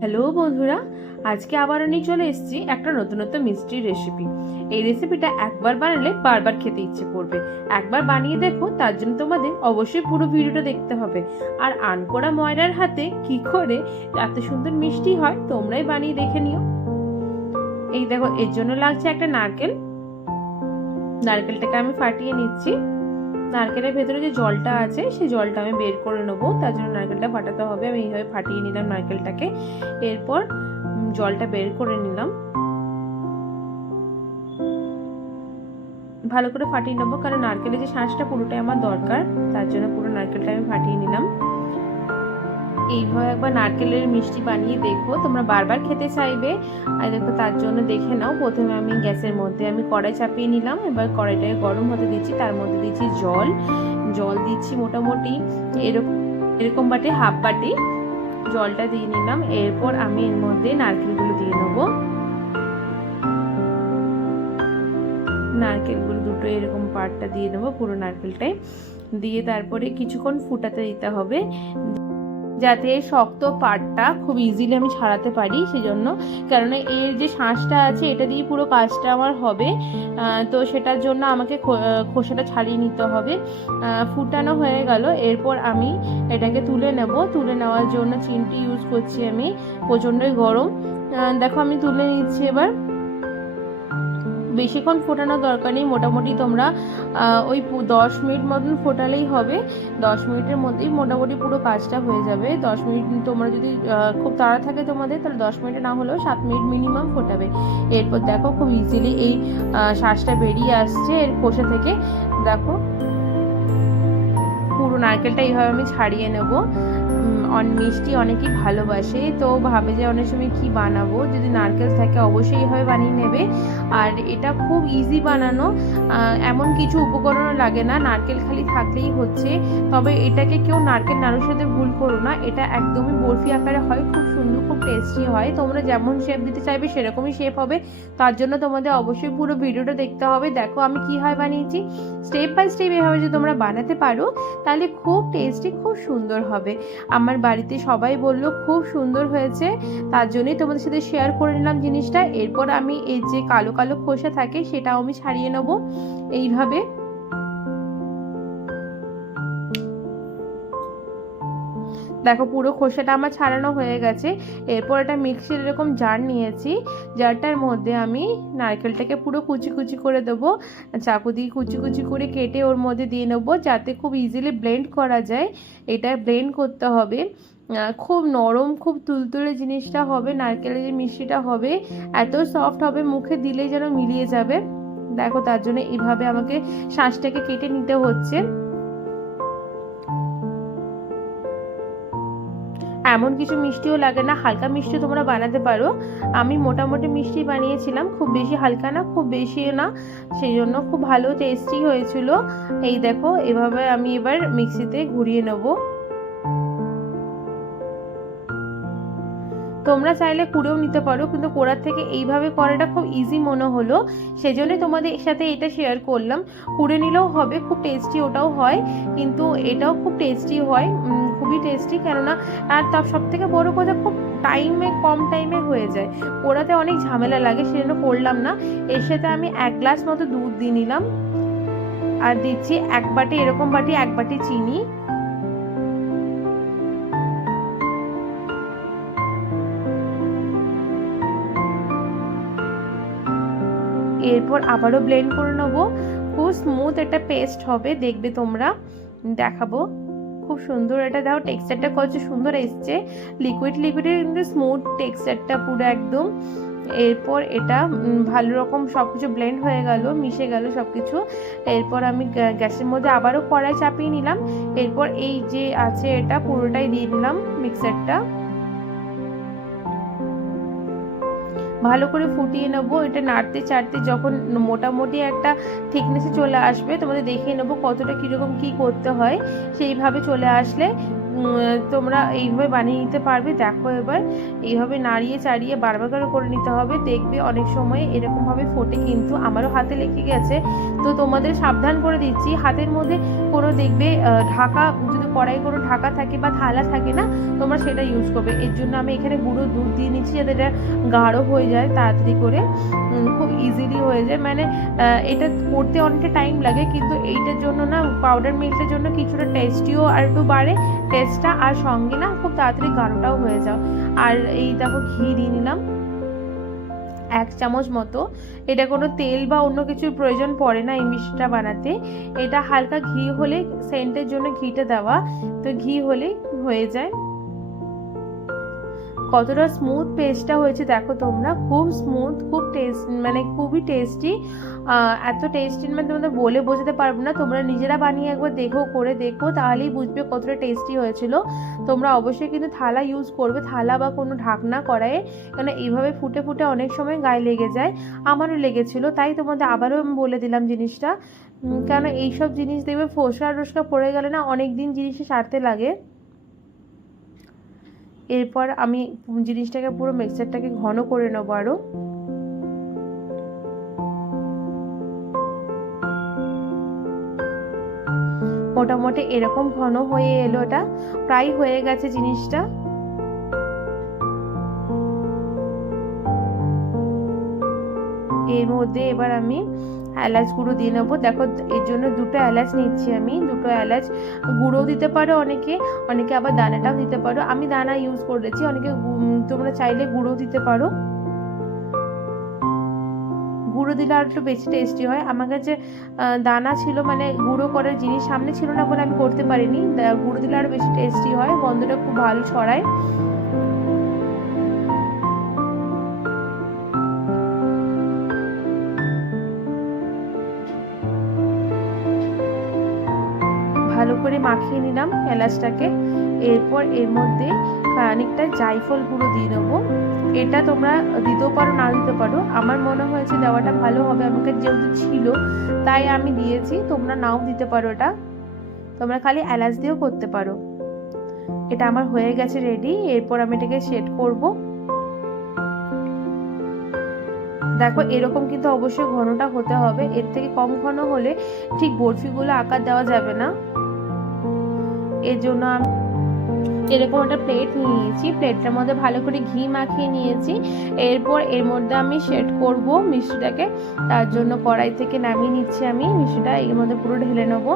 Hello বন্ধুরা, আজকে আবার আমি চলে এসেছি একটা নতুন নতুন মিষ্টির রেসিপি এই রেসিপিটা একবার বানালে বারবার খেতে ইচ্ছে করবে। একবার বানিয়ে দেখো, তার জন্য তোমাদের অবশ্যই পুরো ভিডিওটা দেখতে হবে। আর আনকোড়া ময়রার হাতে কি করে এত সুন্দর মিষ্টি হয়, তোমরাই বানিয়ে দেখে নিও। এই দেখো, এর জন্য লাগছে একটা নারকেল। নারকেলটাকে আমি ফাটিয়ে নিচ্ছি। নারকেলের ভেতরে যে জলটা আছে, সেই জলটা আমি বের করে নেব। তার জন্য নারকেলটা ফাটাতে হবে। আমি এইভাবে ফাটিয়ে নিলাম নারকেলটাকে। এরপর জলটা বের করে নিলাম। ভালো করে ফাটিয়ে নেব, কারণ নারকেলের যে শাঁসটা পুরোটাই আমার দরকার। তার জন্য পুরো নারকেলটা আমি ফাটিয়ে নিলাম। এইভাবে একবার নারকেলের মিষ্টি বানিয়ে দেখো। তোমরা বারবার খেতে চাইবে। আর দেখো, তার জন্য দেখে নাও। প্রথমে আমি গ্যাসের মধ্যে আমি কড়াই চাপিয়ে নিলাম। এবার কড়াইটাকে গরম হতে দিচ্ছি। তার মধ্যে দিচ্ছি জল। জল দিচ্ছি মোটামুটি এরকম এরকম বাটে, হাফ বাটি। জলটা দিয়ে নিলাম। এরপর আমি এর মধ্যে নারকেলগুলো দিয়ে নেব নারকেলগুলো দুটো এরকম পাটটা দিয়ে দেবো পুরো নারকেলটাই দিয়ে তারপরে কিছুক্ষণ ফুটাতে দিতে হবে। যাতে শক্ত পাটটা খুব ইজিলি আমি ছাড়াতে পারি সেজন্য। কেননা এর যে শাঁসটা আছে, এটা দিয়ে পুরো কাজটা আমার হবে। তো সেটার জন্য আমাকে খোসাটা ছাড়িয়ে নিতে হবে। ফুটানো হয়ে গেল। এরপর আমি এটাকে তুলে নেব। তুলে নেওয়ার জন্য চিনটি ইউজ করছি আমি। প্রচণ্ডই গরম। দেখো আমি তুলে নিচ্ছি এবার। বেশিক্ষণ ফোটানোর দরকার নেই। মোটামুটি তোমরা ওই দশ মিনিট মতন ফোটালেই হবে। দশ মিনিটের মধ্যেই মোটামুটি পুরো কাজটা হয়ে যাবে। দশ মিনিট তোমরা যদি খুব তাড়া থাকে তোমাদের, তাহলে দশ মিনিটে না হলেও সাত মিনিট মিনিমাম ফোটাবে। এরপর দেখো খুব ইজিলি এই শ্বাসটা বেরিয়ে আসছে এর কোষা থেকে। দেখো, পুরো নারকেলটা এইভাবে আমি ছাড়িয়ে নেব। মিষ্টি অনেকেই ভালোবাসে। তো ভাবে যে অনেক সময় কী বানাবো? যদি নারকেল থাকে, অবশ্যই এইভাবে বানিয়ে নেবে। আর এটা খুব ইজি বানানো। এমন কিছু উপকরণও লাগে না, নারকেল খালি থাকলেই হচ্ছে। তবে এটাকে কেউ নারকেল নাড়ুর সাথে ভুল করো না, এটা একদমই বরফি আকারে হয়, খুব সুন্দর, খুব টেস্টি হয়। তোমরা যেমন শেপ দিতে চাইবে সেরকমই শেপ হবে। তার জন্য তোমাদের অবশ্যই পুরো ভিডিওটা দেখতে হবে। দেখো আমি কি হয় বানিয়েছি। স্টেপ বাই স্টেপ এভাবে যদি তোমরা বানাতে পারো, তাহলে খুব টেস্টি খুব সুন্দর হবে। আমার বাড়িতে সবাই বলল, খুব সুন্দর হয়েছে। তার জন্যই তোমাদের সাথে শেয়ার করে নিলাম জিনিসটা। এরপর আমি এই যে কালো কালো খোসা থাকে, সেটাও আমি ছাড়িয়ে নেব। এইভাবে দেখো পুরো খোসাটা আমার ছাড়ানো হয়ে গেছে। এরপর একটা মিক্সির এরকম জার নিয়েছি। জারটার মধ্যে আমি নারকেলটাকে পুরো কুচি কুচি করে দেবো। চাকু দিয়ে কুচি কুচি করে কেটে ওর মধ্যে দিয়ে নেব যাতে খুব ইজিলি ব্লেন্ড করা যায়। এটা ব্লেন্ড করতে হবে। খুব নরম, খুব তুলতুলে জিনিসটা হবে, নারকেলের যে মিষ্টিটা হবে, এত সফট হবে, মুখে দিলেই যেন মিলিয়ে যাবে। দেখো তার জন্য এইভাবে আমাকে শ্বাসটাকে কেটে নিতে হচ্ছে। এমন কিছু মিষ্টিও লাগে না, হালকা মিষ্টি তোমরা বানাতে পারো। আমি মোটামুটি মিষ্টি বানিয়েছিলাম, খুব বেশি হালকা না, খুব বেশি না, সেই জন্য খুব ভালো টেস্টি হয়েছিল। এই দেখো, এভাবে আমি এবার মিক্সিতে ঘুরিয়ে নেব। তোমরা চাইলে কুড়েও নিতে পারো, কিন্তু কোড়ার থেকে এইভাবে করাটা খুব ইজি মনে হলো। সেজন্যই তোমাদের সাথে এটা শেয়ার করলাম। কুড়ে নিলেও হবে, খুব টেস্টি ওটাও হয়, কিন্তু এটাও খুব টেস্টি হয়। খুবই টেস্টি কেননা, আর তার সব থেকে বড় কথা খুব টাইমে কম টাইমে হয়ে যায়। পোড়াতে অনেক ঝামেলা লাগে, সেজন্য করলাম না। এর সাথে আমি এক গ্লাস মতো দুধ দিয়ে নিলাম। আর দিচ্ছি এক বাটি, এরকম বাটি, এক বাটি চিনি। এরপর আবারও ব্লেন্ড করে নেব। খুব স্মুথ একটা পেস্ট হবে, দেখবে তোমরা। দেখাবো। খুব সুন্দর এটা। দেখো টেক্সচারটা কত সুন্দর এসছে। লিকুইড লিকুইডের কিন্তু স্মুথ টেক্সচারটা পুরো একদম। এরপর এটা ভালো রকম সব কিছু ব্লেন্ড হয়ে গেল, মিশে গেল সব কিছু এরপর আমি গ্যা- গ্যাসের মধ্যে আবারও কড়াই চাপিয়ে নিলাম। এরপর এই যে আছে এটা, পুরোটাই দিয়ে দিলাম মিক্সারটা ভালো করে ফুটিয়ে নেব, এটা নাড়তে চাড়তে যখন মোটামুটি একটা থিকনেসে চলে আসবে, তোমাদের দেখিয়ে নেব কতটা কীরকম কী করতে হয়। সেইভাবে চলে আসলে তোমরা এইভাবে বানিয়ে নিতে পারবে। দেখো এবার, এইভাবে নাড়িয়ে চাড়িয়ে বারবার করে করে নিতে হবে। দেখবে অনেক সময় এরকমভাবে ফোটে, কিন্তু আমারও হাতে লেগে গেছে। তো তোমাদের সাবধান করে দিচ্ছি। হাতের মধ্যে কোনো দেখবে ঢাকা, যদি কড়াই কোনো ঢাকা থাকে বা থালা থাকে না, তোমরা সেটা ইউজ করবে। এর জন্য আমি এখানে গুঁড়ো দুধ দিয়ে নিচ্ছি যাতে এটা গাঢ় হয়ে যায় তাড়াতাড়ি করে। খুব ইজিলি হয়ে যায়। মানে এটা করতে অনেকটা টাইম লাগে, কিন্তু এইটার জন্য না পাউডার মিল্কটার জন্য কিছুটা টেস্টিও আর একটু বাড়ে। টেস্টটা আর সঙ্গে না খুব তাড়াতাড়ি গাঢ়টাও হয়ে যাও। আর এই দেখো ঘি দিয়ে নিলাম এক চামচ মতো। এটা কোনো তেল বা অন্য কিছুর প্রয়োজন পড়ে না এই মিষ্টিটা বানাতে। এটা হালকা ঘি হলে সেন্টের জন্য ঘিটা দেওয়া। তো ঘি হলে হয়ে যায়। কতটা স্মুথ পেস্টটা হয়েছে দেখো তোমরা। খুব স্মুথ খুব টেস্ট মানে খুবই টেস্টি এত টেস্টি মানে তোমাদের বলে বোঝাতে পারব না। তোমরা নিজেরা বানিয়ে একবার দেখো, করে দেখো, তাহলেই বুঝবে কতটা টেস্টি হয়েছিল। তোমরা অবশ্যই কিন্তু থালা ইউজ করবে, থালা বা কোনো ঢাকনা কড়াইয়ে, কেন এইভাবে ফুটে ফুটে অনেক সময় গায়ে লেগে যায়। আমারও লেগেছিল, তাই তোমাদের আবারও আমি বলে দিলাম জিনিসটা। কেন এইসব জিনিস দেখবে ফোসকা রোসকা পড়ে গেলে না অনেক দিন জিনিসে সারতে লাগে। এরপর আমি জিনিসটাকে পুরো মিক্সারটাকে ঘন করে নেব আরও মোটামুটি এরকম ঘন হয়ে এলো এটা, প্রায় হয়ে গেছে জিনিসটা। এর মধ্যে এবার আমি এলাচ গুঁড়ো দিয়ে নেব। দেখো, এর জন্য দুটো এলাচ নিচ্ছি আমি। দুটো এলাচ গুঁড়ো দিতে পারো অনেকে অনেকে আবার দানাটাও দিতে পারো। আমি দানা ইউজ করেছি, অনেকে তোমরা চাইলে গুঁড়ো দিতে পারো। গুঁড়ো দিলে আর একটু বেশি টেস্টি হয়। আমার কাছে দানা ছিল মানে গুঁড়ো করার জিনিস সামনে ছিল না বলে আমি করতে পারিনি। গুঁড়ো দিলে আরও বেশি টেস্টি হয়, গন্ধটা খুব ভালো ছড়ায়। ভালো করে মাখিয়ে নিলাম এলাচটাকে। এরপর এর মধ্যে খানিকটা জাইফল গুঁড়ো দিয়ে নেব এটা তোমরা দিতেও পারো, না দিতে পারো। আমার মনে হয়েছে দেওয়াটা ভালো হবে, আমাকে যেহেতু ছিল, তাই আমি দিয়েছি। তোমরা নাও দিতে পারো এটা। তোমরা খালি এলাচ দিয়েও করতে পারো। এটা আমার হয়ে গেছে রেডি এরপর আমি এটাকে সেট করব। দেখো, এরকম কিন্তু অবশ্যই ঘনটা হতে হবে। এর থেকে কম ঘন হলে ঠিক বরফিগুলো আকার দেওয়া যাবে না। এর জন্য আমি এরকম একটা প্লেট নিয়ে নিয়েছি। প্লেটটার মধ্যে ভালো করে ঘি মাখিয়ে নিয়েছি। এরপর এর মধ্যে আমি সেট করব মিষ্টিটাকে। তার জন্য কড়াই থেকে নামিয়ে নিচ্ছি আমি। মিষ্টিটা এর মধ্যে পুরো ঢেলে নেব।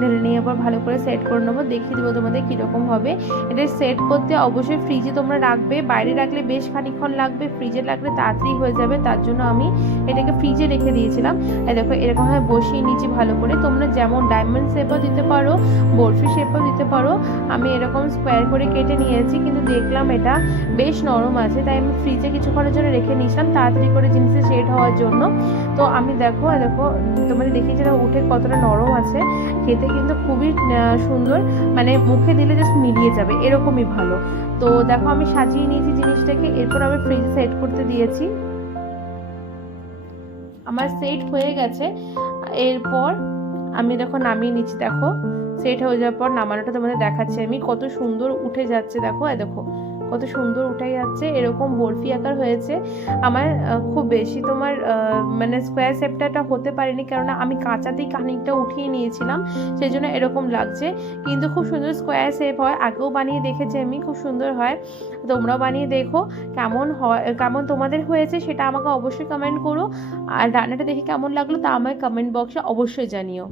ঢেলে নিয়ে পর ভালো করে সেট করে নেব। দেখিয়ে দেবো তোমাদের কীরকম হবে। এটা সেট করতে অবশ্যই ফ্রিজে তোমরা রাখবে। বাইরে রাখলে বেশ খানিকক্ষণ লাগবে। ফ্রিজে রাখলে তাড়াতাড়ি হয়ে যাবে। তার জন্য আমি এটাকে ফ্রিজে রেখে দিয়েছিলাম। দেখো, এরকমভাবে বসিয়ে নিচ্ছি ভালো করে। তোমরা যেমন ডায়মন্ড শেপও দিতে পারো, বরফি শেপও দিতে পারো। আমি এরকম স্কোয়ার করে কেটে নিয়েছি, কিন্তু দেখলাম এটা বেশ নরম আছে। তাই আমি ফ্রিজে কিছুক্ষণের জন্য রেখে নিয়েছিলাম, তাড়াতাড়ি করে জিনিসটা সেট হওয়ার জন্য। তো আমি দেখো দেখো, তোমাদের দেখিয়েছিলাম উঠে কতটা নরম আছে। খেতে কিন্তু খুবই সুন্দর। মানে মুখে দিলে জাস্ট মিলিয়ে যাবে, এরকমই ভালো। তো দেখো, আমি সাজিয়ে নিয়েছি জিনিসটাকে, এরপর আমি ফ্রিজে সেট করতে দিয়েছি। আমার সেট হয়ে গেছে। এরপর আমি দেখো নামিয়ে নিচ্ছি, দেখো। সেট হয়ে যাওয়ার পর নামানোটা তোমাদের দেখাচ্ছি আমি। কত সুন্দর উঠে যাচ্ছে, দেখো এ দেখো, কত সুন্দর উঠে যাচ্ছে। এরকম বরফি আকার হয়েছে। আমার খুব বেশি তোমার মানে স্কোয়ার শেপটা হতে পারেনি, কেননা আমি কাঁচাতেই খানিকটা উঠিয়ে নিয়েছিলাম সেই জন্য এরকম লাগছে। কিন্তু খুব সুন্দর স্কোয়ার শেপ হয়। আগেও বানিয়ে দেখেছি আমি, খুব সুন্দর হয়। তোমরাও বানিয়ে দেখো, কেমন হয়, কেমন তোমাদের হয়েছে, সেটা আমাকে অবশ্যই কমেন্ট করো। আর রান্নাটা দেখে কেমন লাগল তা আমায় কমেন্ট বক্সে অবশ্যই জানিও।